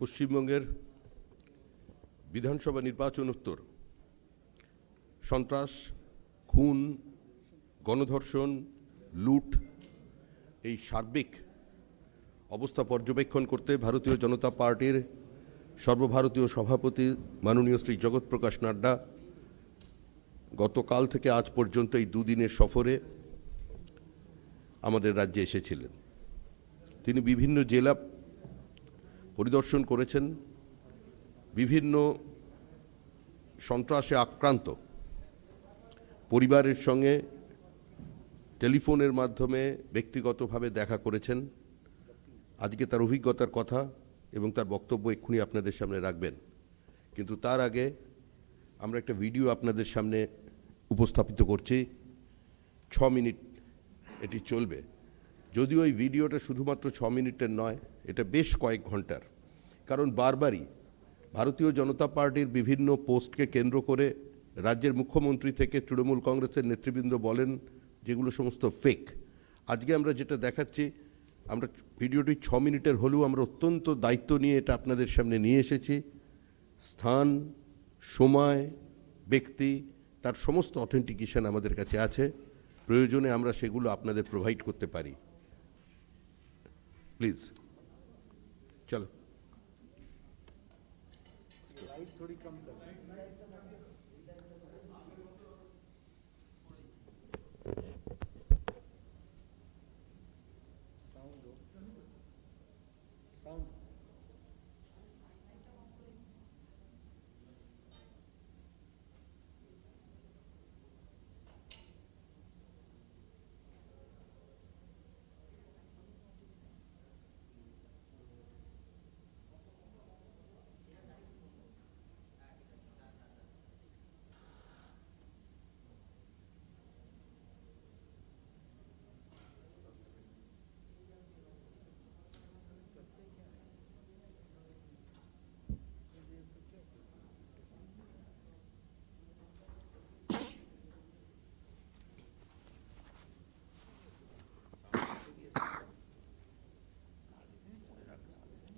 পশ্চিমবঙ্গের বিধানসভা নির্বাচনোত্তর সন্ত্রাস, খুন, গণধর্ষণ, লুট এই সার্বিক অবস্থা পর্যবেক্ষণ করতে ভারতীয় জনতা পার্টির সর্বভারতীয় সভাপতি মাননীয় শ্রী জগৎপ্রকাশ নাড্ডা গতকাল থেকে আজ পর্যন্ত এই দুদিনের সফরে আমাদের রাজ্যে এসেছিলেন। তিনি বিভিন্ন জেলা পরিদর্শন করেছেন, বিভিন্ন সন্ত্রাসে আক্রান্ত পরিবারের সঙ্গে টেলিফোনের মাধ্যমে ব্যক্তিগতভাবে দেখা করেছেন। আজকে তার অভিজ্ঞতার কথা এবং তার বক্তব্য এক্ষুনি আপনাদের সামনে রাখবেন, কিন্তু তার আগে আমরা একটা ভিডিও আপনাদের সামনে উপস্থাপিত করছি। 6 মিনিট এটি চলবে, যদিও এই ভিডিওটা শুধুমাত্র 6 মিনিটের নয়, এটা বেশ কয়েক ঘন্টার। কারণ বারবারই ভারতীয় জনতা পার্টির বিভিন্ন পোস্টকে কেন্দ্র করে রাজ্যের মুখ্যমন্ত্রী থেকে তৃণমূল কংগ্রেসের নেতৃবৃন্দ বলেন যেগুলো সমস্ত ফেক। আজকে আমরা যেটা দেখাচ্ছি, আমরা ভিডিওটি 6 মিনিটের হলেও আমরা অত্যন্ত দায়িত্ব নিয়ে এটা আপনাদের সামনে নিয়ে এসেছি। স্থান, সময়, ব্যক্তি, তার সমস্ত অথেন্টিকেশন আমাদের কাছে আছে। প্রয়োজনে আমরা সেগুলো আপনাদের প্রোভাইড করতে পারি। প্লিজ চলো। थोड़ी कम कर साउंड साउंड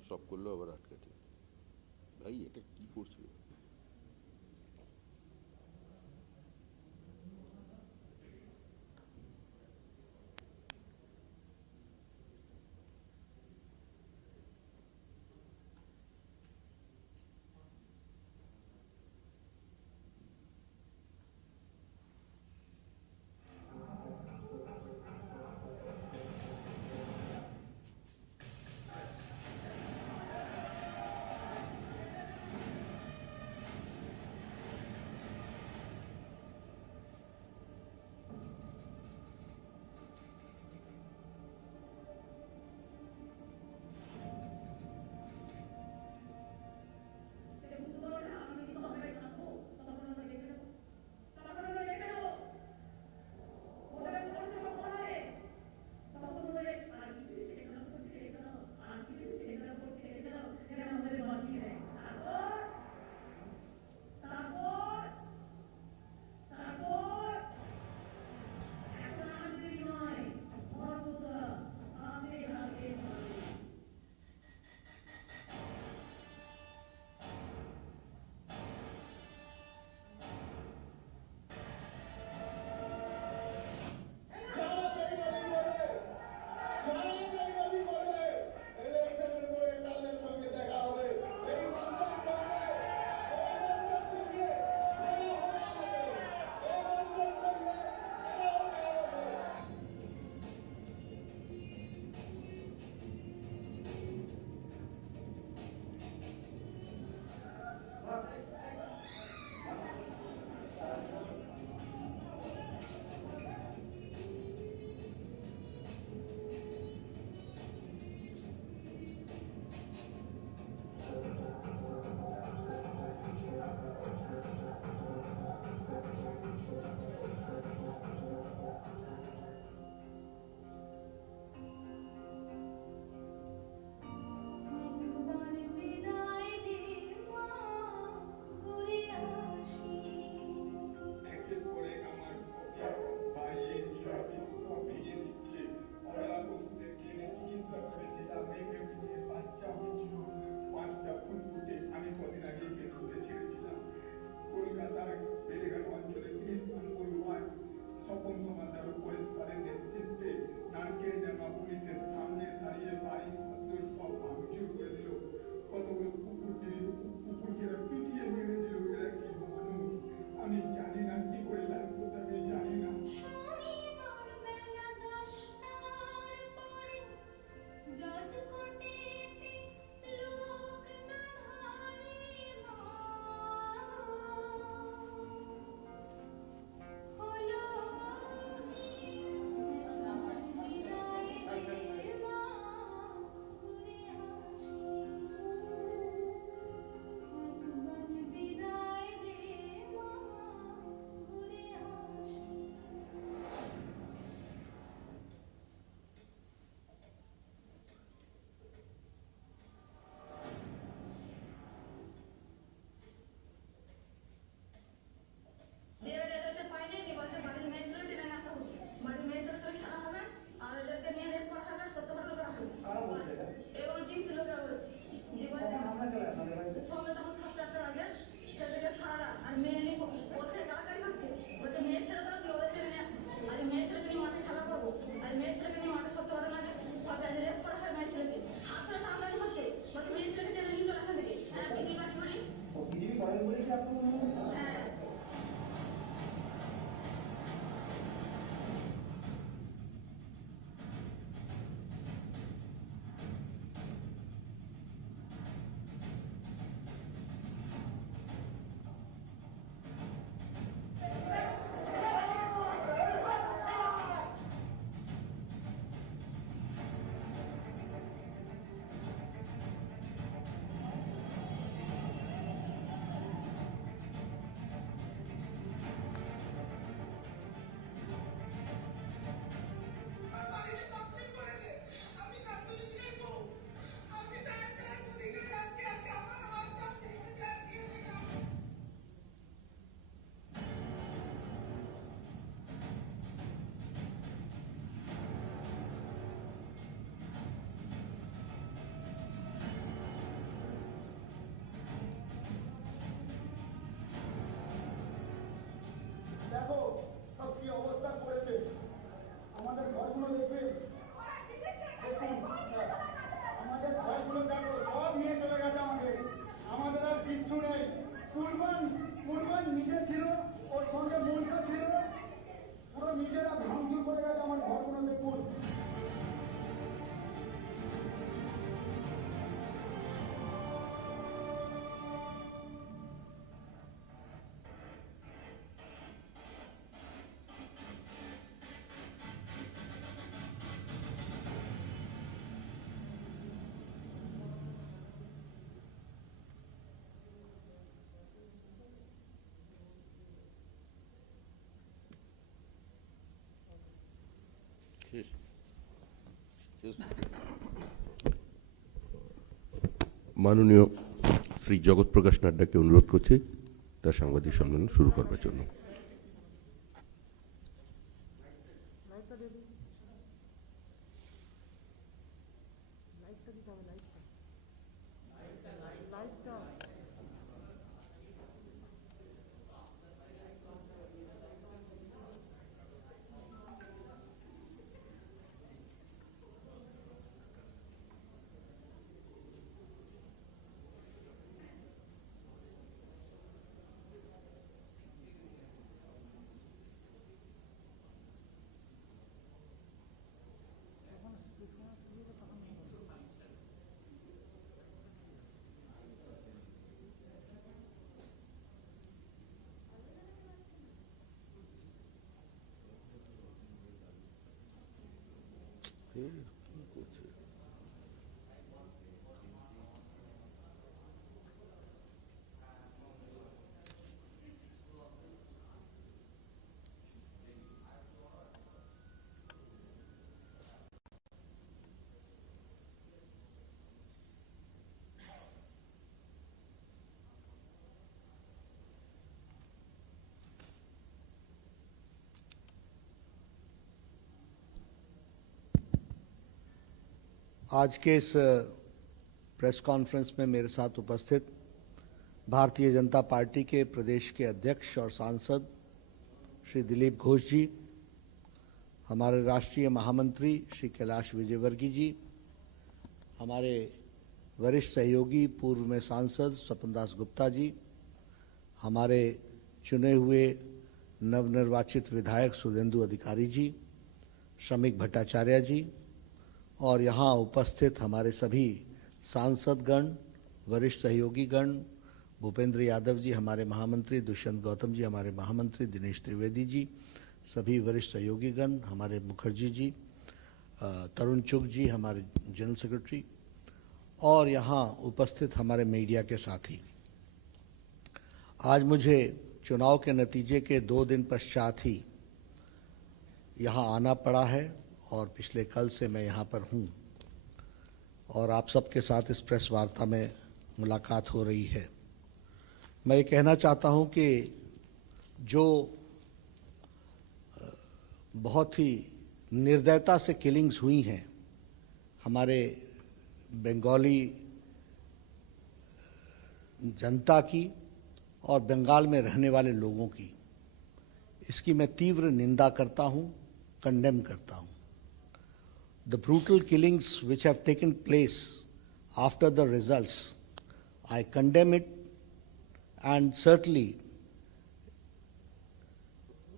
সব করলো আবার আটকাতে। ভাই এটা কি করছিল? মাননীয় শ্রী জগৎ প্রকাশ নাড্ডাকে অনুরোধ করছি তার সাংবাদিক সম্মেলন শুরু করবার জন্য। आज के इस प्रेस कॉन्फ्रेंस में मेरे साथ उपस्थित भारतीय जनता पार्टी के प्रदेश के अध्यक्ष और सांसद श्री दिलीप घोष जी, हमारे राष्ट्रीय महामंत्री श्री कैलाश विजयवर्गीय जी, हमारे वरिष्ठ सहयोगी पूर्व में सांसद स्वपन दास गुप्ता जी, हमारे चुने हुए नवनिर्वाचित विधायक सुधेंदु अधिकारी जी, श्रमिक भट्टाचार्य जी और यहाँ उपस्थित हमारे सभी सांसदगण, वरिष्ठ सहयोगी गण, भूपेंद्र यादव जी हमारे महामंत्री, दुष्यंत गौतम जी हमारे महामंत्री, दिनेश त्रिवेदी जी, सभी वरिष्ठ सहयोगी गण, हमारे मुखर्जी जी, तरुण चुग जी हमारे जनरल सेक्रेटरी और यहाँ उपस्थित हमारे मीडिया के साथी। आज मुझे चुनाव के नतीजे के 2 दिन पश्चात ही यहाँ आना पड़ा है और पिछले कल से मैं यहाँ पर हूँ और आप सबके साथ इस प्रेस वार्ता में मुलाकात हो रही है। मैं ये कहना चाहता हूँ कि जो बहुत ही निर्दयता से किलिंग्स हुई हैं हमारे बंगाली जनता की और बंगाल में रहने वाले लोगों की, इसकी मैं तीव्र निंदा करता हूँ, कंडेम करता हूँ। The brutal killings which have taken place after the results, I condemn it, and certainly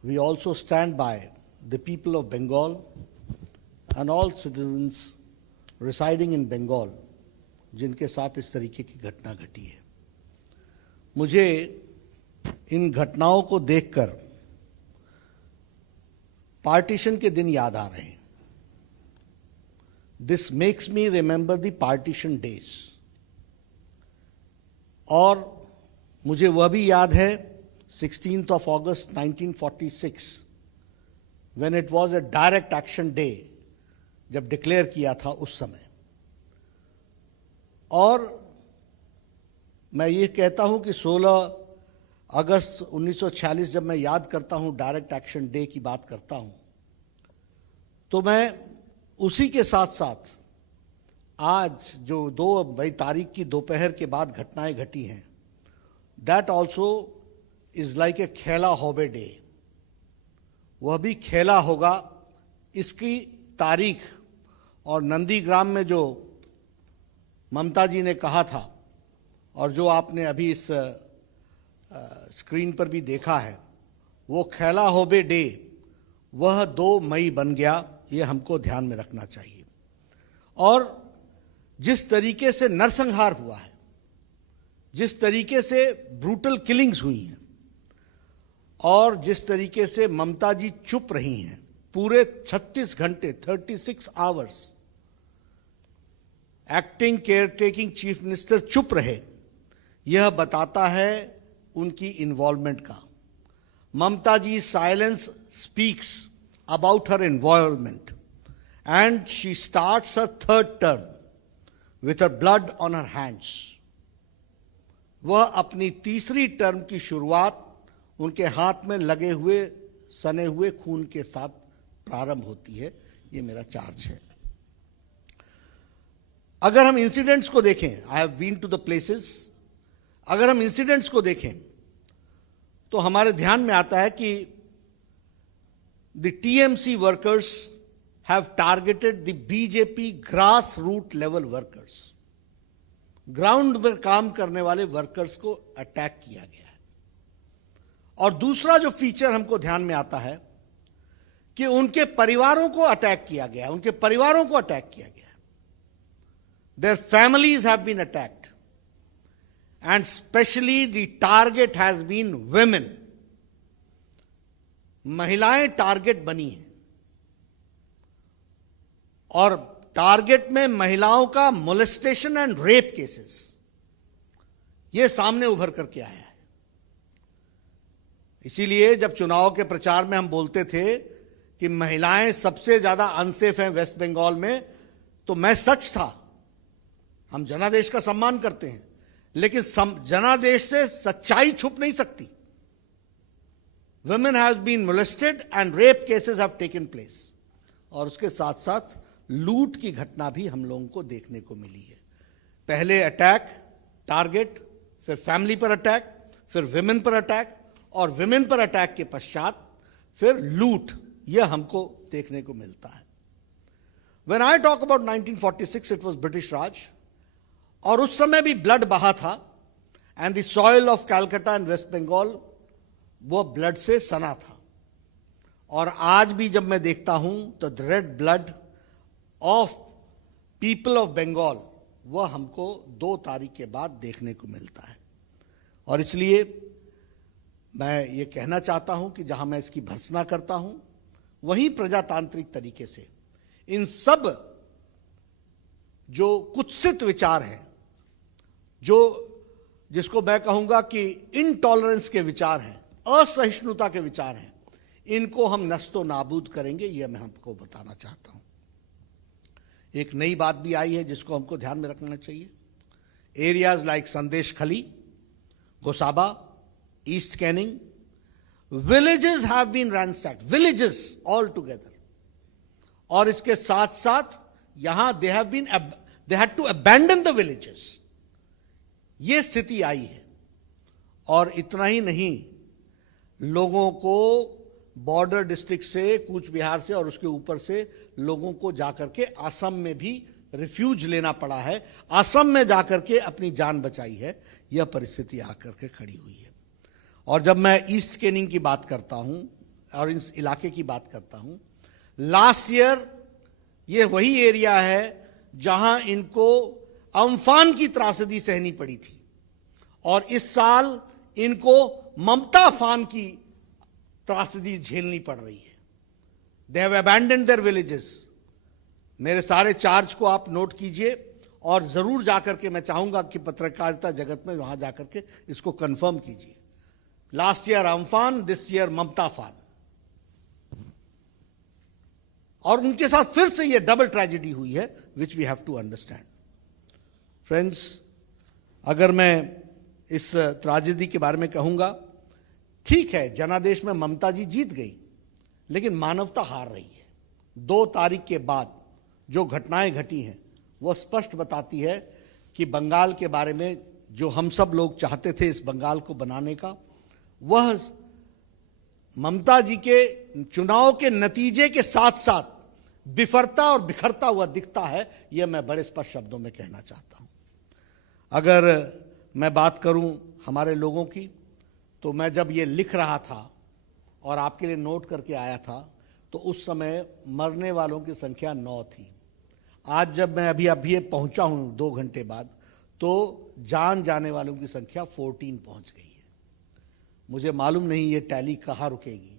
we also stand by the people of Bengal and all citizens residing in Bengal जिनके साथ इस तरीके की घटना घटी है। मुझे इन घटनाओं को देखकर पार्टीशन के दिन याद आ रहे हैं। This makes me remember the partition days. और मुझे वह भी याद है 16th of August 1946 when it was a direct action day, जब डिक्लेयर किया था उस समय। और मैं ये कहता हूं कि 16 अगस्त 1946 जब मैं याद करता हूं, डायरेक्ट एक्शन डे की बात करता हूं, तो मैं उसी के साथ साथ आज जो 2 तारीख की दोपहर के बाद घटनाएं घटी हैं, that also is like a खेला होबे डे। वह भी खेला होगा। इसकी तारीख और नंदीग्राम में जो ममता जी ने कहा था और जो आपने अभी इस स्क्रीन पर भी देखा है, वो खेला होबे डे वह 2 मई बन गया। ये हमको ध्यान में रखना चाहिए। और जिस तरीके से नरसंहार हुआ है, जिस तरीके से ब्रूटल किलिंग्स हुई हैं और जिस तरीके से ममता जी चुप रही हैं, पूरे 36 घंटे 36 hours acting caretaking chief minister चुप रहे, यह बताता है उनकी इन्वॉल्वमेंट का। Mamata ji silence speaks about her involvement. and she starts her third term with her blood on her hands. वह अपनी तीसरी टर्म की शुरुआत उनके हाथ में लगे हुए सने हुए खून के साथ प्रारंभ होती है। ये मेरा चार्ज है। अगर हम इंसिडेंट्स को देखें, I have been to the places, अगर हम इंसिडेंट्स को देखें तो हमारे ध्यान में आता है कि the TMC workers have targeted the BJP grass root level workers, ground में काम करने वाले वर्कर्स को अटैक किया गया है। और दूसरा जो फीचर हमको ध्यान में आता है कि उनके परिवारों को अटैक किया गया, उनके परिवारों को अटैक किया गया। Their families have been attacked, and especially the target has been women. महिलाएं टारगेट बनी हैं और टारगेट में महिलाओं का मोलेस्टेशन एंड रेप केसेस ये सामने उभर करके आया है। इसीलिए जब चुनाव के प्रचार में हम बोलते थे कि महिलाएं सबसे ज्यादा अनसेफ हैं वेस्ट बंगाल में, तो मैं सच था। हम जनादेश का सम्मान करते हैं, लेकिन जनादेश से सच्चाई छुप नहीं सकती। Women have been molested and rape cases have taken place. और उसके साथ साथ लूट की घटना भी हम लोगों को देखने को मिली है। पहले अटैक, टारगेट, फिर फैमिली पर अटैक, फिर विमेन पर अटैक, और विमेन पर अटैक के पश्चात फिर लूट, यह हमको देखने को मिलता है। When I talk about 1946, it was British Raj, और उस समय भी ब्लड बहा था, and the soil of Calcutta and West Bengal वो ब्लड से सना था। और आज भी जब मैं देखता हूं तो the red blood of people of Bengal वह हमको 2 तारीख के बाद देखने को मिलता है। और इसलिए मैं ये कहना चाहता हूं कि जहां मैं इसकी भर्त्सना करता हूं, वहीं प्रजातांत्रिक तरीके से इन सब जो कुत्सित विचार हैं, जो जिसको मैं कहूंगा कि इनटॉलरेंस के विचार हैं, असहिष्णुता के विचार हैं, इनको हम नस्तो नाबूद करेंगे, यह मैं हमको बताना चाहता हूं। एक नई बात भी आई है जिसको हमको ध्यान में रखना चाहिए। Areas like Sandeshkhali, Gosaba, east Canning, villages have been ransacked, villages all together. और इसके साथ साथ यहां they had to abandon the villages, ये स्थिति आई है। और इतना ही नहीं, लोगों को बॉर्डर डिस्ट्रिक्ट से, कूच बिहार से और उसके ऊपर से लोगों को जाकर के असम में भी रिफ्यूज लेना पड़ा है, असम में जाकर के अपनी जान बचाई है। यह परिस्थिति आकर के खड़ी हुई है। और जब मैं ईस्ट कैनिंग की बात करता हूं और इस इलाके की बात करता हूं, लास्ट ईयर ये वही एरिया है जहां इनको अम्फान की त्रासदी सहनी पड़ी थी, और इस साल इनको ममता फान की त्रासदी झेलनी पड़ रही है। They have abandoned their villages. मेरे सारे चार्ज को आप नोट कीजिए, और जरूर जाकर के मैं चाहूंगा कि पत्रकारिता जगत में वहां जाकर के इसको कंफर्म कीजिए। Last year Amphan, this year Mamata फान, और उनके साथ फिर से यह डबल ट्रेजेडी हुई है, which we have to understand. Friends, अगर मैं इस ट्रेजेडी के बारे में कहूंगा, ठीक है, जनादेश में ममता जी जीत गई, लेकिन मानवता हार रही है। 2 तारीख के बाद जो घटनाएं घटी हैं वह स्पष्ट बताती है कि बंगाल के बारे में जो हम सब लोग चाहते थे इस बंगाल को बनाने का, वह ममता जी के चुनाव के नतीजे के साथ साथ बिफरता और बिखरता हुआ दिखता है। यह मैं बड़े स्पष्ट शब्दों में कहना चाहता हूं। अगर मैं बात करूं हमारे लोगों की, तो मैं जब ये लिख रहा था और आपके लिए नोट करके आया था, तो उस समय मरने वालों की संख्या 9 थी। आज जब मैं अभी पहुंचा हूं 2 घंटे बाद, तो जान जाने वालों की संख्या 14 पहुंच गई है। मुझे मालूम नहीं ये टैली कहाँ रुकेगी,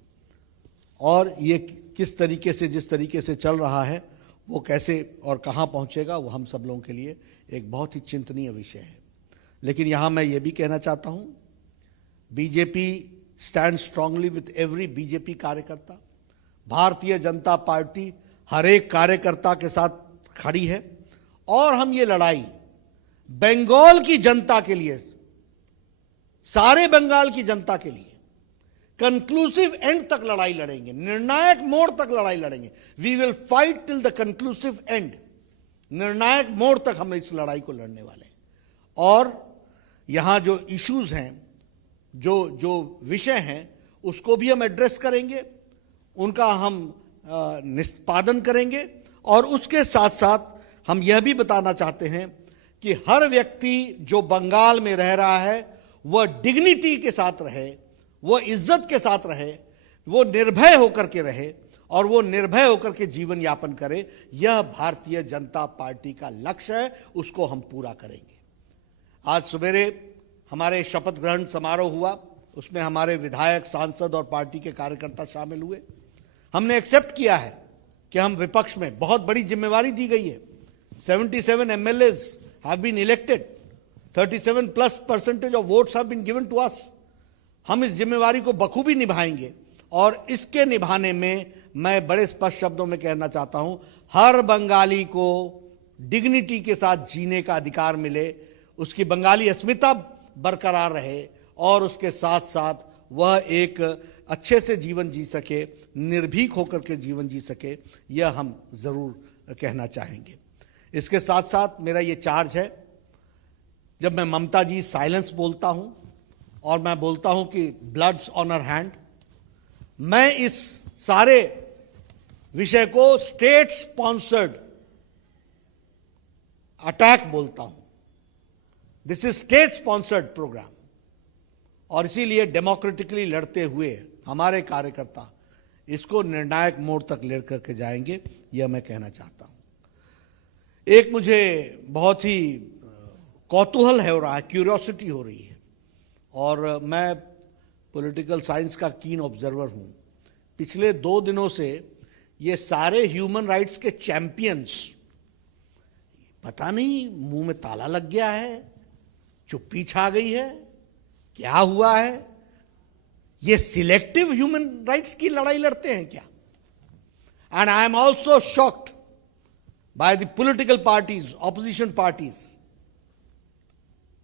और ये किस तरीके से, जिस तरीके से चल रहा है, वो कैसे और कहाँ पहुंचेगा, वो हम सब लोगों के लिए एक बहुत ही चिंतनीय विषय है। लेकिन यहां मैं ये भी कहना चाहता हूं, BJP stand strongly with every BJP कार्यकर्ता। भारतीय जनता पार्टी हर एक कार्यकर्ता के साथ खड़ी है और हम ये लड़ाई बंगाल की जनता के लिए, सारे बंगाल की जनता के लिए कंक्लूसिव एंड तक लड़ाई लड़ेंगे, निर्णायक मोड़ तक लड़ाई लड़ेंगे। We will fight till the conclusive end. निर्णायक मोड़ तक हम इस लड़ाई को लड़ने वाले हैं। और यहां जो इश्यूज हैं, जो विषय हैं, उसको भी हम एड्रेस करेंगे, उनका हम निष्पादन करेंगे। और उसके साथ साथ हम यह भी बताना चाहते हैं कि हर व्यक्ति जो बंगाल में रह रहा है वह डिग्निटी के साथ रहे, वो इज्जत के साथ रहे, वो निर्भय होकर के रहे और वो निर्भय होकर के जीवन यापन करे। यह भारतीय जनता पार्टी का लक्ष्य है, उसको हम पूरा करेंगे। आज सवेरे हमारे शपथ ग्रहण समारोह हुआ, उसमें हमारे विधायक, सांसद और पार्टी के कार्यकर्ता शामिल हुए। हमने एक्सेप्ट किया है कि हम विपक्ष में, बहुत बड़ी जिम्मेवारी दी गई है। 77 MLAs have been elected, 37+% of votes have been given to us। हम इस जिम्मेवारी को बखूबी निभाएंगे और इसके निभाने में मैं बड़े स्पष्ट शब्दों में कहना चाहता हूं, हर बंगाली को डिग्निटी के साथ जीने का अधिकार मिले, उसकी बंगाली अस्मिता बरकरार रहे और उसके साथ साथ वह एक अच्छे से जीवन जी सके, निर्भीक होकर के जीवन जी सके, यह हम जरूर कहना चाहेंगे। इसके साथ साथ मेरा ये चार्ज है, जब मैं ममता जी साइलेंस बोलता हूं और मैं बोलता हूं कि ब्लड्स ऑन हर हैंड, मैं इस सारे विषय को स्टेट स्पॉन्सर्ड अटैक बोलता हूं। This is state sponsored programme और इसीलिए डेमोक्रेटिकली लड़ते हुए हमारे कार्यकर्ता इसको निर्णायक मोड़ तक ले करके जाएंगे, यह मैं कहना चाहता हूं। एक मुझे बहुत ही कौतूहल हो रहा है, क्यूरियोसिटी हो रही है, और मैं पॉलिटिकल साइंस का कीन ऑब्जर्वर हूं। पिछले 2 दिनों से ये सारे ह्यूमन राइट्स के चैंपियंस, पता नहीं मुंह में ताला लग गया है, चुप्पी छा गई है, क्या हुआ है, ये सिलेक्टिव ह्यूमन राइट्स की लड़ाई लड़ते हैं क्या? And I am also shocked by the political parties, opposition parties,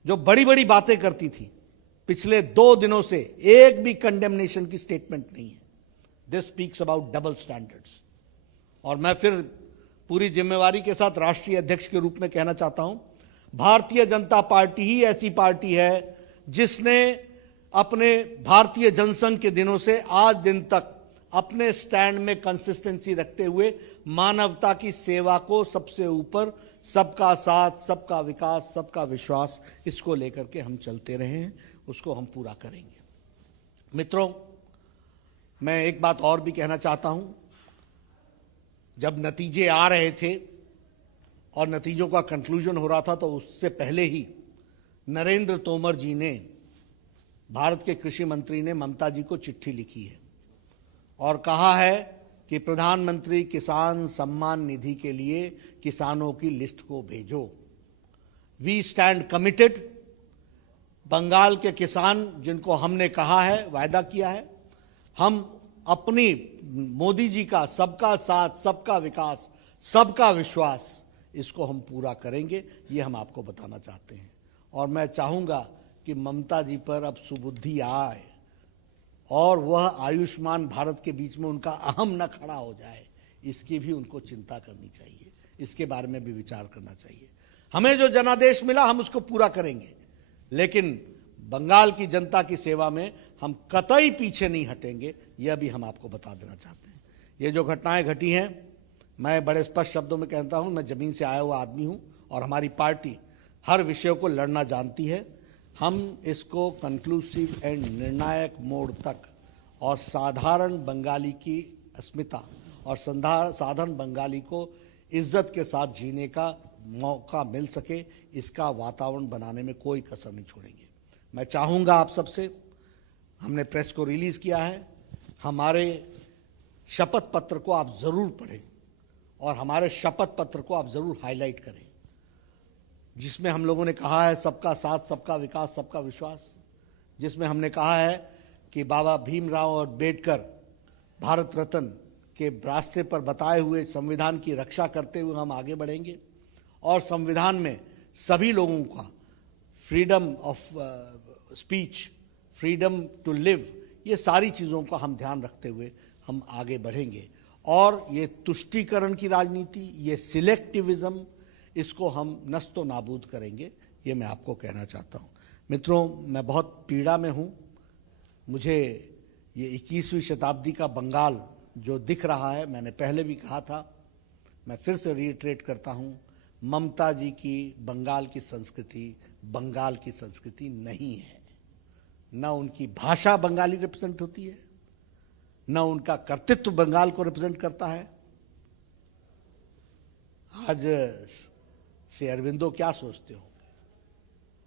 जो बड़ी बड़ी बातें करती थी, पिछले 2 दिनों से एक भी कंडेमनेशन की स्टेटमेंट नहीं है। This speaks about double standards. और मैं फिर पूरी जिम्मेवारी के साथ राष्ट्रीय अध्यक्ष के रूप में कहना चाहता हूं, भारतीय जनता पार्टी ही ऐसी पार्टी है जिसने अपने भारतीय जनसंघ के दिनों से आज दिन तक अपने स्टैंड में कंसिस्टेंसी रखते हुए मानवता की सेवा को सबसे ऊपर, सबका साथ, सबका विकास, सबका विश्वास, इसको लेकर के हम चलते रहे हैं, उसको हम पूरा करेंगे। मित्रों, मैं एक बात और भी कहना चाहता हूं। जब नतीजे आ रहे थे और नतीजों का कंक्लूजन हो रहा था, तो उससे पहले ही नरेंद्र तोमर जी ने, भारत के कृषि मंत्री ने ममता जी को चिट्ठी लिखी है और कहा है कि प्रधानमंत्री किसान सम्मान निधि के लिए किसानों की लिस्ट को भेजो। We stand committed. बंगाल के किसान जिनको हमने कहा है, वायदा किया है, हम अपनी मोदी जी का सबका साथ, सबका विकास, सबका विश्वास, इसको हम पूरा करेंगे, ये हम आपको बताना चाहते हैं। और मैं चाहूँगा कि ममता जी पर अब सुबुद्धि आए और वह आयुष्मान भारत के बीच में उनका अहम न खड़ा हो जाए, इसकी भी उनको चिंता करनी चाहिए, इसके बारे में भी विचार करना चाहिए। हमें जो जनादेश मिला हम उसको पूरा करेंगे, लेकिन बंगाल की जनता की सेवा में हम कतई पीछे नहीं हटेंगे, यह भी हम आपको बता देना चाहते हैं। ये जो घटनाएं घटी हैं, मैं बड़े स्पष्ट शब्दों में कहता हूं, मैं जमीन से आया हुआ आदमी हूं और हमारी पार्टी हर विषय को लड़ना जानती है। हम इसको कंक्लूसिव एंड निर्णायक मोड़ तक और साधारण बंगाली की अस्मिता और साधारण बंगाली को इज्जत के साथ जीने का मौका मिल सके, इसका वातावरण बनाने में कोई कसर नहीं छोड़ेंगे। मैं चाहूँगा आप सबसे, हमने प्रेस को रिलीज़ किया है, हमारे शपथ पत्र को आप ज़रूर पढ़ें और हमारे शपथ पत्र को आप ज़रूर हाईलाइट करें, जिसमें हम लोगों ने कहा है सबका साथ, सबका विकास, सबका विश्वास, जिसमें हमने कहा है कि बाबा भीमराव अम्बेडकर भारत रत्न के रास्ते पर बताए हुए संविधान की रक्षा करते हुए हम आगे बढ़ेंगे और संविधान में सभी लोगों का freedom of speech, freedom to live, ये सारी चीज़ों का हम ध्यान रखते हुए हम आगे बढ़ेंगे। और ये तुष्टीकरण की राजनीति, ये सिलेक्टिविज्म, इसको हम नस्तो नाबूद करेंगे, ये मैं आपको कहना चाहता हूँ। मित्रों, मैं बहुत पीड़ा में हूँ। मुझे ये 21वीं शताब्दी का बंगाल जो दिख रहा है, मैंने पहले भी कहा था, मैं फिर से रीइटरेट करता हूँ, ममता जी की बंगाल की संस्कृति बंगाल की संस्कृति नहीं है। न उनकी भाषा बंगाली रिप्रेजेंट होती है, न उनका कर्तृत्व बंगाल को रिप्रेजेंट करता है। आज श्री अरविंदो क्या सोचते होंगे?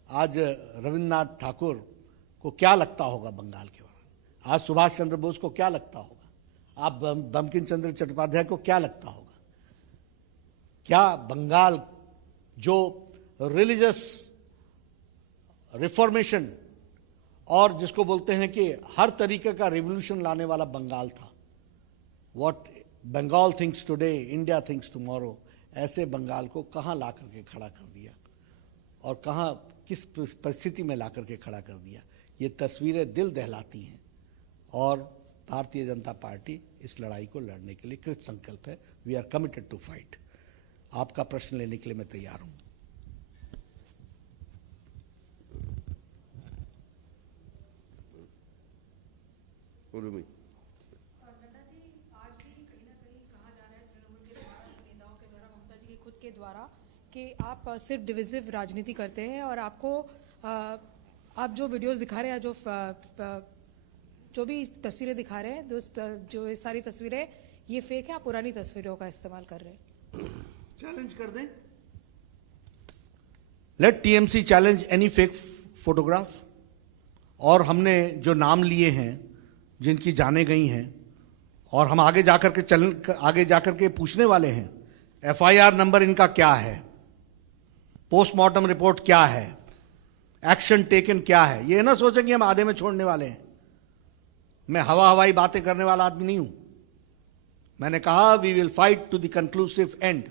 आज रविन्द्रनाथ ठाकुर को क्या लगता होगा बंगाल के बारे में? आज सुभाष चंद्र बोस को क्या लगता होगा? आप बंकिम चंद्र चट्टोपाध्याय को क्या लगता होगा? क्या बंगाल जो रिलीजियस रिफॉर्मेशन और जिसको बोलते हैं कि हर तरीके का रिवोल्यूशन लाने वाला बंगाल था, what Bengal thinks today India thinks tomorrow, ऐसे बंगाल को कहाँ ला करके खड़ा कर दिया और कहाँ किस परिस्थिति में ला करके खड़ा कर दिया। ये तस्वीरें दिल दहलाती हैं और भारतीय जनता पार्टी इस लड़ाई को लड़ने के लिए कृत संकल्प है। We are committed to fight. आपका प्रश्न लेने के लिए मैं तैयार हूं। उर्मी, नड्डा जी, आज भी कहीं ना कहीं कहा जा रहा है तृणमूल के द्वारा, नेताओं के द्वारा, ममता जी के खुद के द्वारा, कि आप सिर्फ डिविजिव राजनीति करते हैं और आपको आप जो वीडियोस दिखा रहे हैं, जो भी तस्वीरें दिखा रहे हैं, जो ये सारी तस्वीरें ये फेक है, आप पुरानी तस्वीरों का इस्तेमाल कर रहे हैं। चैलेंज कर दें, let TMC challenge any fake photograph. और हमने जो नाम लिए हैं, जिनकी जाने गई हैं, और हम आगे जाकर के पूछने वाले हैं, एफआईआर नंबर इनका क्या है, पोस्टमार्टम रिपोर्ट क्या है, एक्शन टेकन क्या है। ये ना सोचें कि हम आधे में छोड़ने वाले हैं। मैं हवाई बातें करने वाला आदमी नहीं हूं। मैंने कहा we will fight to the conclusive end,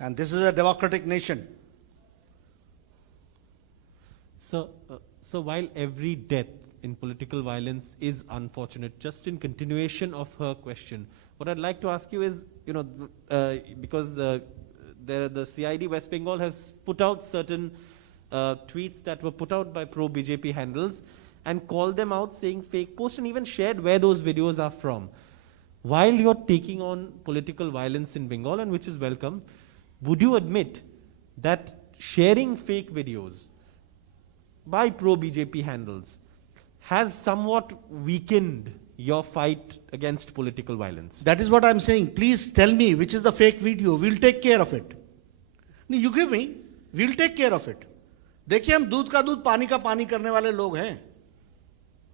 and this is a democratic nation. So while every death in political violence is unfortunate, just in continuation of her question, what I'd like to ask you is, because the CID West Bengal has put out certain tweets that were put out by pro-BJP handles and called them out saying fake posts and even shared where those videos are from. While you're taking on political violence in Bengal, and which is welcome, would you admit that sharing fake videos by pro-BJP handles has somewhat weakened your fight against political violence? That is what I'm saying. Please tell me which is the fake video. We'll take care of it. No, you give me. We'll take care of it. देखिए, हम दूध का दूध पानी का पानी करने वाले लोग हैं।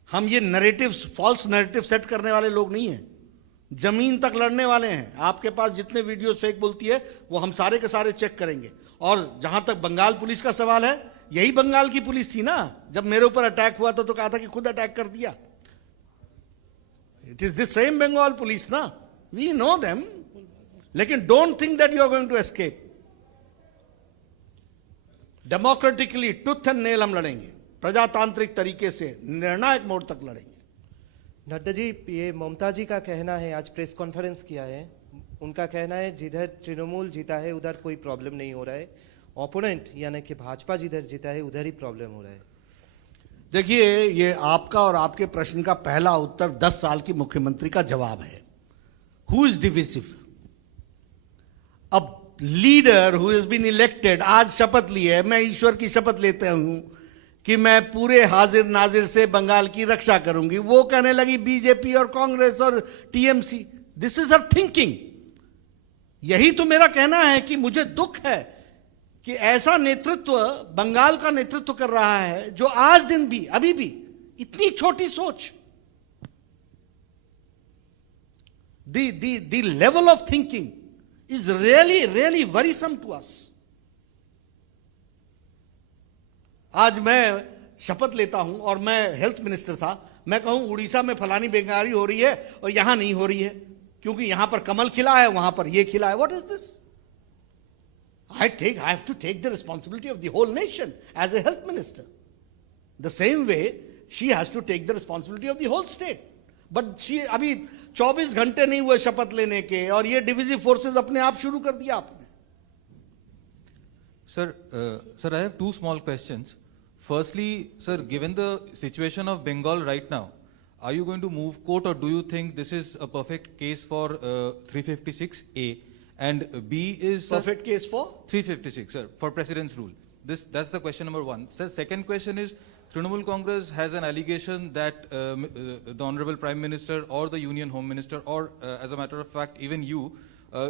हम ये नैरेटिव्स, फॉल्स नैरेटिव सेट करने वाले लोग नहीं हैं। जमीन तक लड़ने वाले हैं। आपके पास जितने वीडियो फेक बोलती है वो हम सारे के सारे चेक करेंगे। और जहां तक बंगाल पुलिस का सवाल है, यही बंगाल की पुलिस थी ना, जब मेरे ऊपर अटैक हुआ था तो कहा था कि खुद अटैक कर दिया। It is this same Bengal police ना, वी नो देम। लेकिन don't think that you are going to escape. Democratically tooth and nail हम लड़ेंगे, प्रजातांत्रिक तरीके से निर्णायक मोड़ तक लड़ेंगे। नड्डा जी, ये ममता जी का कहना है, आज प्रेस कॉन्फ्रेंस किया है, उनका कहना है जिधर तृणमूल जीता है उधर कोई प्रॉब्लम नहीं हो रहा है, ओपोनेंट यानी कि भाजपा जिधर जीता है उधर ही प्रॉब्लम हो रहा है। देखिए, ये आपका और आपके प्रश्न का पहला उत्तर 10 साल की मुख्यमंत्री का जवाब है। Who is divisive? अब leader who is been elected, आज शपथ ली है, मैं ईश्वर की शपथ लेता हूं कि मैं पूरे हाजिर नाजिर से बंगाल की रक्षा करूंगी। वो कहने लगी बीजेपी और कांग्रेस और TMC. This is her thinking. यही तो मेरा कहना है कि मुझे दुख है कि ऐसा नेतृत्व बंगाल का नेतृत्व कर रहा है जो आज दिन भी, अभी भी इतनी छोटी सोच, the level of thinking is really worrisome to us. आज मैं शपथ लेता हूं और मैं हेल्थ मिनिस्टर था, मैं कहूं उड़ीसा में फलानी बीमारी हो रही है और यहां नहीं हो रही है, क्योंकि यहां पर कमल खिला है, वहां पर ये खिला है. What is this? I have to take the responsibility of the whole nation as a health minister. The same way, she has to take the responsibility of the whole state. But she, अभी 24 घंटे नहीं हुए शपथ लेने के और ये divisive forces अपने आप शुरू कर दिया आपने. Sir, I have two small questions. Firstly, sir, given the situation of Bengal right now, are you going to move court, or do you think this is a perfect case for 356A? And B is, sir, Perfect case for? 356, sir, for President's rule. That's the question number one. Sir, second question is, Trinamool Congress has an allegation that the Honorable Prime Minister or the Union Home Minister, or as a matter of fact, even you,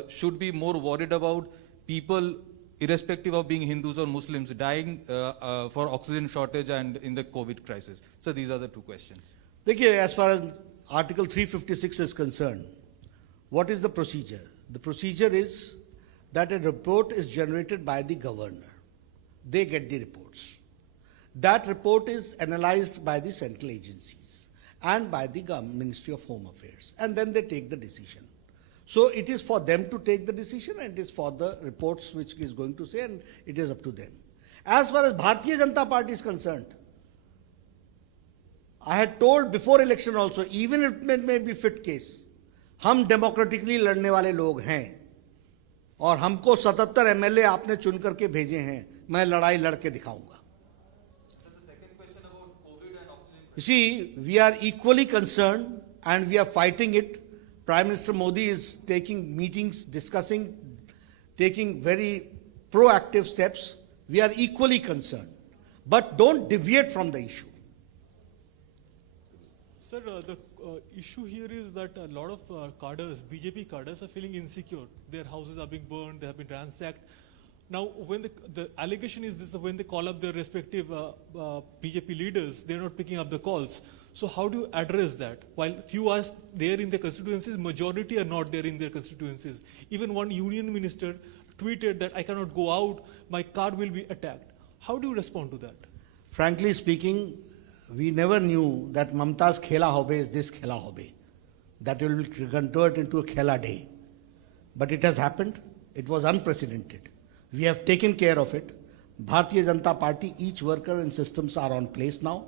should be more worried about people, irrespective of being Hindus or Muslims, dying for oxygen shortage and in the COVID crisis. So these are the two questions. देखिए, as far as Article 356 is concerned, what is the procedure? The procedure is that a report is generated by the governor. They get the reports. That report is analyzed by the central agencies and by the Ministry of Home Affairs, and then they take the decision. So it is for them to take the decision, and it is for the reports which is going to say, and it is up to them. As far as Bharatiya Janata Party is concerned, I had told before election also, even if it may be fit case, हम democratically लड़ने वाले लोग हैं और हमको 77 MLA आपने चुन करके भेजे हैं. मैं लड़ाई लड़के दिखाऊंगा. You see, we are equally concerned and we are fighting it. Prime Minister Modi is taking meetings, discussing, taking very proactive steps. We are equally concerned. But don't deviate from the issue. Sir, the issue here is that a lot of cadres, BJP cadres, are feeling insecure. Their houses are being burned, they have been ransacked. Now, when the allegation is this, when they call up their respective BJP leaders, they are not picking up the calls. So how do you address that? While few are there in their constituencies, majority are not there in their constituencies. Even one union minister tweeted that I cannot go out, my car will be attacked. How do you respond to that? Frankly speaking, we never knew that Mamta's Khela Hobe is this Khela Hobe. That will convert into a Khela Day. But it has happened. It was unprecedented. We have taken care of it. Bharatiya Janata Party, each worker and systems are on place now.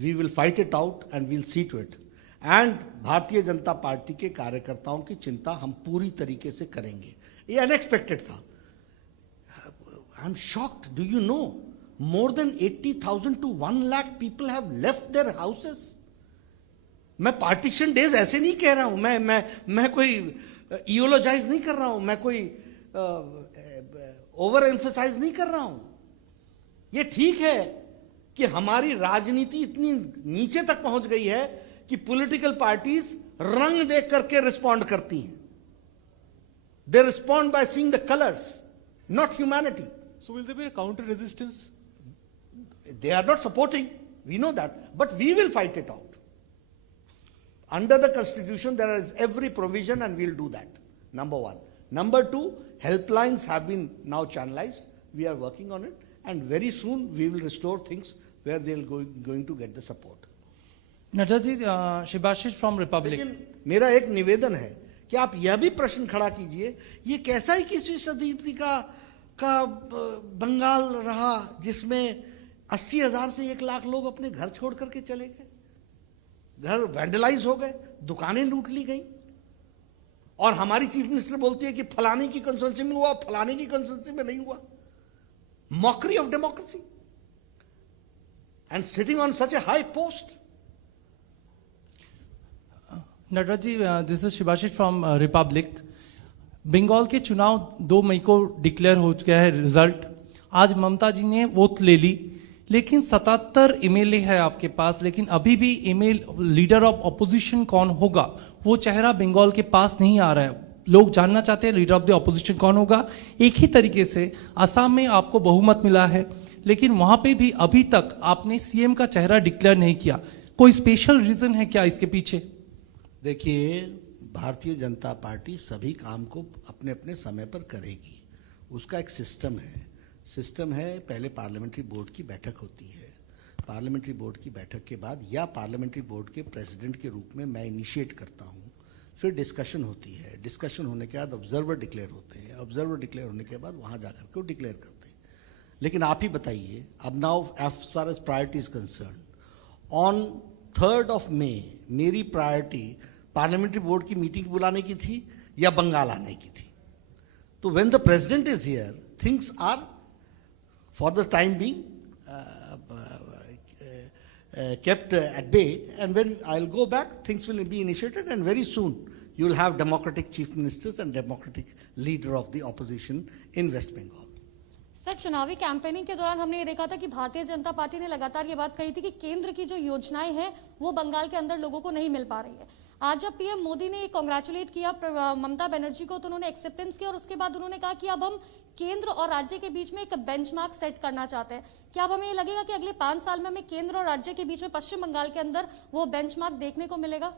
We will fight it out and we'll see to it. And Bharatiya Janata Party के कार्यकर्ताओं की चिंता हम पूरी तरीके से करेंगे. ये unexpected था. I'm shocked. Do you know? More than 80,000 to 1 lakh people have left their houses. मैं partition days ऐसे नहीं कह रहा हूँ. मैं कोई ईओलोजाइज नहीं कर रहा हूँ. मैं कोई ओवर एम्फसाइज नहीं कर रहा हूं. ये ठीक है कि हमारी राजनीति इतनी नीचे तक पहुंच गई है कि पॉलिटिकल पार्टीज रंग देख करके रिस्पॉन्ड करती हैं. They respond by seeing the colours, not humanity. So will there be a counter resistance? They are not supporting. We know that. But we will fight it out. Under the Constitution, there is every provision and we'll do that. Number one. Number two, helplines have been now channelized. We are working on it. And very soon we will restore things where they will going to get the support. Nadda ji, Shibashish from Republic. लेकिन मेरा एक निवेदन है कि आप यह भी प्रश्न खड़ा कीजिए, ये कैसा 21वीं सदी का बंगाल रहा जिसमें 80,000 से 1 लाख लोग अपने घर छोड़ करके चले गए, घर वैंडलाइज हो गए, दुकानें लूट ली गई, और हमारी चीफ मिनिस्टर बोलती है कि फलाने की कंस्टिट्यूंसी में हुआ, फलाने की कंस्टिट्यूंसी में नहीं हुआ. Mockery of democracy and sitting on such a high post. Nadda ji, this is Shibashish from Republic. Bengal के चुनाव 2 मई को डिक्लेयर हो चुका है रिजल्ट. आज ममता जी ने वोट ले ली, लेकिन 77 एमएलए है आपके पास, लेकिन अभी भी लीडर ऑफ अपोजिशन कौन होगा वो चेहरा बंगाल के पास नहीं आ रहा है. लोग जानना चाहते हैं लीडर ऑफ द अपोजिशन कौन होगा. एक ही तरीके से असम में आपको बहुमत मिला है, लेकिन वहां पे भी अभी तक आपने सीएम का चेहरा डिक्लेयर नहीं किया. कोई स्पेशल रीजन है क्या इसके पीछे? देखिए, भारतीय जनता पार्टी सभी काम को अपने अपने समय पर करेगी. उसका एक सिस्टम है. पहले पार्लियामेंट्री बोर्ड की बैठक होती है. पार्लियामेंट्री बोर्ड की बैठक के बाद या पार्लियामेंट्री बोर्ड के प्रेसिडेंट के रूप में मैं इनिशिएट करता हूं. फिर डिस्कशन होती है, डिस्कशन होने के बाद ऑब्जर्वर डिक्लेयर होते हैं, ऑब्जर्वर डिक्लेयर होने के बाद वहाँ जाकर के वो डिक्लेयर करते हैं। लेकिन आप ही बताइए, अब now as far as priority is concern, on 3rd of May मेरी प्रायोरिटी पार्लियामेंट्री बोर्ड की मीटिंग बुलाने की थी या बंगाल आने की थी। तो when the president is here, things are for the time being kept at bay, and when I'll go back, things will be initiated, and very soon you will have democratic chief ministers and democratic leader of the opposition in West Bengal. Sir, चुनावी campaigning के दौरान हमने ये देखा था कि Bharatiya Janata party ने लगातार ये बात कही थी कि केंद्र की जो योजनाएं हैं वो बंगाल के अंदर लोगों को नहीं मिल पा रही है। आज जब पीएम मोदी ने कांग्रेचुलेट किया ममता बनर्जी को, तो उन्होंने एक्सेप्टेंस किया और उसके बाद उन्होंने कहा कि अब हम केंद्र और राज्य के बीच में एक बेंचमार्क सेट करना चाहते हैं। क्या अब हमें ये लगेगा कि अगले 5 साल में हमें केंद्र और राज्य के बीच में पश्चिम बंगाल के अंदर वो बेंचमार्क देखने को मिलेगा?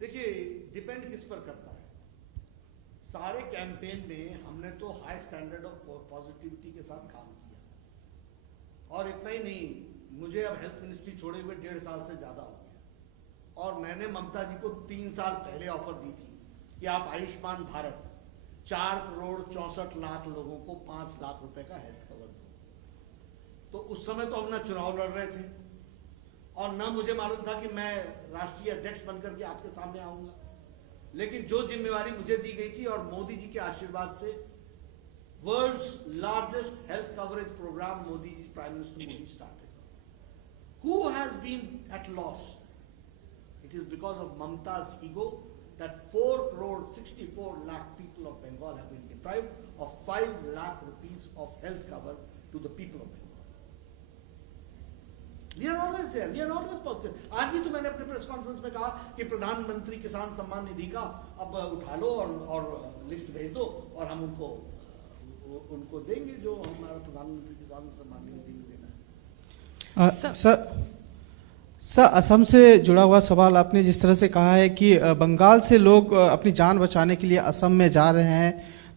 देखिए, डिपेंड किस पर करता है। सारे कैंपेन में हमने तो हाई स्टैंडर्ड ऑफ पॉजिटिविटी के साथ काम किया, और इतना ही नहीं, मुझे अब हेल्थ मिनिस्ट्री छोड़े हुए 1.5 साल से ज्यादा हो गया, और मैंने ममता जी को 3 साल पहले ऑफर दी थी कि आप आयुष्मान भारत 4 करोड़ 64 लाख लोगों को 5 लाख रुपए का हेल्थ कवर दो। तो उस समय तो हम ना चुनाव लड़ रहे थे और ना मुझे मालूम था कि मैं राष्ट्रीय अध्यक्ष बनकर के आपके सामने आऊंगा, लेकिन जो जिम्मेवारी मुझे दी गई थी और मोदी जी के आशीर्वाद से world's largest health coverage programme Modi ji, prime minister Modi started. Who has been at loss? It is because of Mamata's ego that 4 crore 64 lakh people of Bengal have been deprived of 5 lakh rupees of health cover to the people of Bengal. We are always there. We are always positive. आज भी तो मैंने अपने press conference में कहा कि प्रधानमंत्री किसान सम्मान निधि का अब उठा लो और लिस्ट भेज दो और हम उनको देंगे जो हमारा प्रधानमंत्री किसान सम्मान निधि में देना है। सर, असम से जुड़ा हुआ सवाल, आपने जिस तरह से कहा है कि बंगाल से लोग अपनी जान बचाने के लिए असम में जा रहे हैं,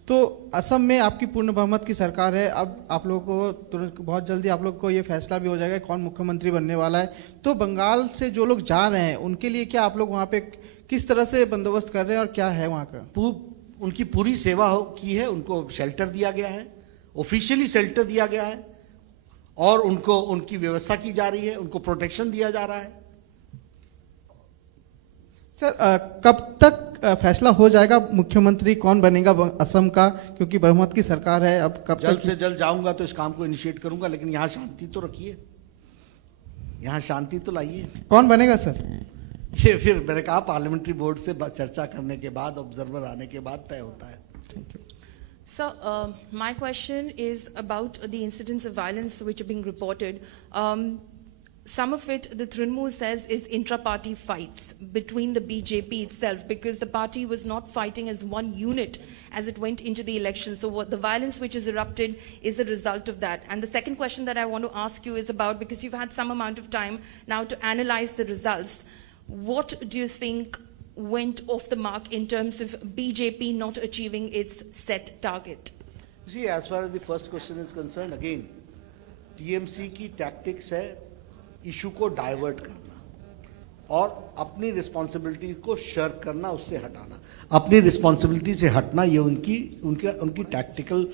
तो असम में आपकी पूर्ण बहुमत की सरकार है। अब आप लोगों को तुरंत बहुत जल्दी आप लोग को ये फैसला भी हो जाएगा कौन मुख्यमंत्री बनने वाला है। तो बंगाल से जो लोग जा रहे हैं उनके लिए क्या आप लोग वहाँ पे किस तरह से बंदोबस्त कर रहे हैं और क्या है वहाँ का? उनकी पूरी सेवा की है, उनको शेल्टर दिया गया है, ऑफिशियली शेल्टर दिया गया है, और उनको उनकी व्यवस्था की जा रही है, उनको प्रोटेक्शन दिया जा रहा है। सर, कब तक फैसला हो जाएगा मुख्यमंत्री कौन बनेगा असम का, क्योंकि बहुमत की सरकार है? अब कब जल्द से जल्द जाऊंगा तो इस काम को इनिशिएट करूंगा, लेकिन यहाँ शांति तो रखिए, यहाँ शांति तो लाइए। कौन बनेगा सर? ये फिर मैंने कहा पार्लियामेंट्री बोर्ड से चर्चा करने के बाद, ऑब्जर्वर आने के बाद तय होता है। Sir, my question is about the incidents of violence which are being reported. Some of it, the Trinamool says, is intra-party fights between the BJP itself, because the party was not fighting as one unit as it went into the election. So what the violence which has erupted is the result of that. And the second question that I want to ask you is about, because you've had some amount of time now to analyze the results, what do you think went off the mark in terms of BJP not achieving its set target? See, as far as the first question is concerned, again, TMC की tactics है issue को divert करना और अपनी responsibility को shark करना, उससे हटाना। अपनी रिस्पॉन्सिबिलिटी से हटना ये उनकी टैक्टिकल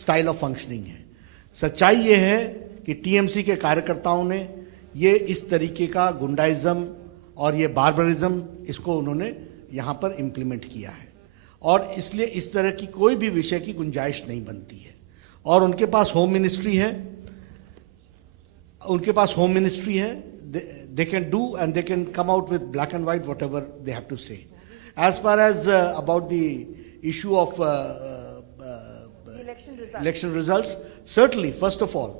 स्टाइल ऑफ फंक्शनिंग है। सच्चाई ये है कि टीएमसी के कार्यकर्ताओं ने ये इस तरीके का गुंडाइज्म और ये बार्बरिज्म इसको उन्होंने यहाँ पर इम्प्लीमेंट किया है, और इसलिए इस तरह की कोई भी विषय की गुंजाइश नहीं बनती है। और उनके पास होम मिनिस्ट्री है, they can do and they can come out with black and white whatever they have to say. As far as about the issue of election results, certainly, first of all,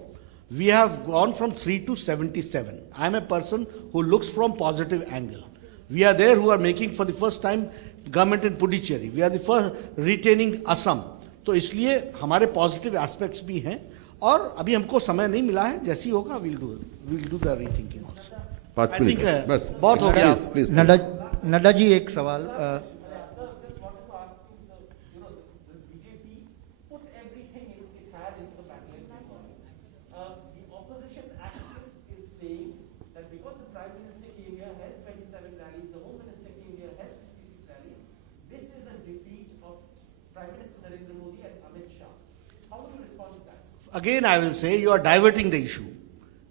we have gone from 3 to 77. I am a person who looks from positive angle. We are there who are making for the first time government in Puducherry. We are the first retaining Assam. तो इसलिए हमारे positive aspects भी हैं, और अभी हमको समय नहीं मिला है, जैसी होगा we'll do the rethinking also. I think बहुत हो गया। नड्डा जी, एक सवाल, Again, I will say you are diverting the issue.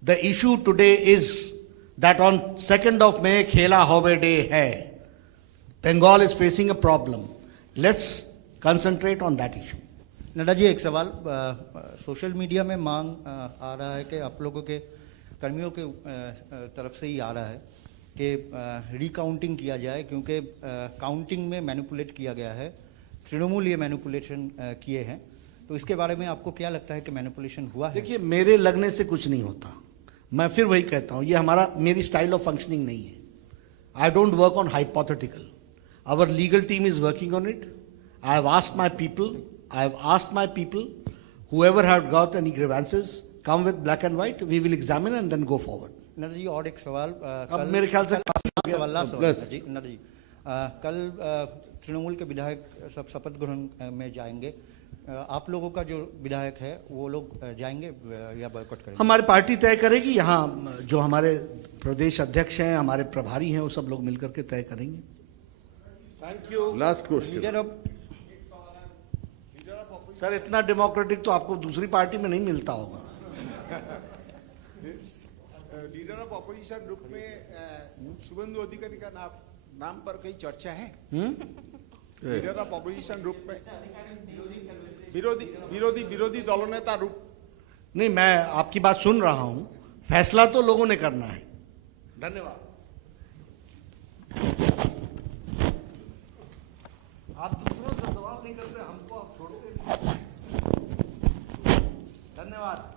The issue today is that on 2nd of May, Khela Hobe Day hai. Bengal is facing a problem. Let's concentrate on that issue. Nadda ji, एक सवाल social media में मांग आ रहा है कि आप लोगों के कर्मियों के तरफ से ही आ रहा है कि रिकाउंटिंग किया जाए, क्योंकि काउंटिंग में मैनिपुलेट किया गया है, तृणमूल ये मैनिपुलेशन किए हैं, तो इसके बारे में आपको क्या लगता है कि मैनिपुलेशन हुआ है? देखिए, मेरे लगने से कुछ नहीं होता। मैं फिर वही कहता हूं, ये मेरी स्टाइल ऑफ फंक्शनिंग नहीं है। I don't work on hypothetical. Our legal team is working on it. I have asked my people whoever have got any grievances come with black and white, we will examine and then go forward. Nadda ji, और एक सवाल, अब मेरे ख्याल से काफी हो गया। लास्ट सवाल जी, नड्डा जी, कल तृणमूल के विधायक सब शपथ ग्रहण में जाएंगे, आप लोगों का जो विधायक है वो लोग जाएंगे या बॉयकॉट करेंगे? हमारी पार्टी तय करेगी। यहाँ जो हमारे प्रदेश अध्यक्ष हैं, हमारे प्रभारी हैं, वो सब लोग मिलकर के तय करेंगे। Thank you. Last question. Sir, इतना डेमोक्रेटिक तो आपको दूसरी पार्टी में नहीं मिलता होगा। लीडर ऑफ ऑपोजिशन ग्रुप में शुभेंदु अधिकारी का नाम पर कई चर्चा है? लीडर ऑफ ऑपोजिशन ग्रुप में विरोधी दलों नेता रूप? नहीं, मैं आपकी बात सुन रहा हूं, फैसला तो लोगों ने करना है। धन्यवाद। आप दूसरों से सवाल नहीं करते, हमको आप छोड़ोगे नहीं। धन्यवाद।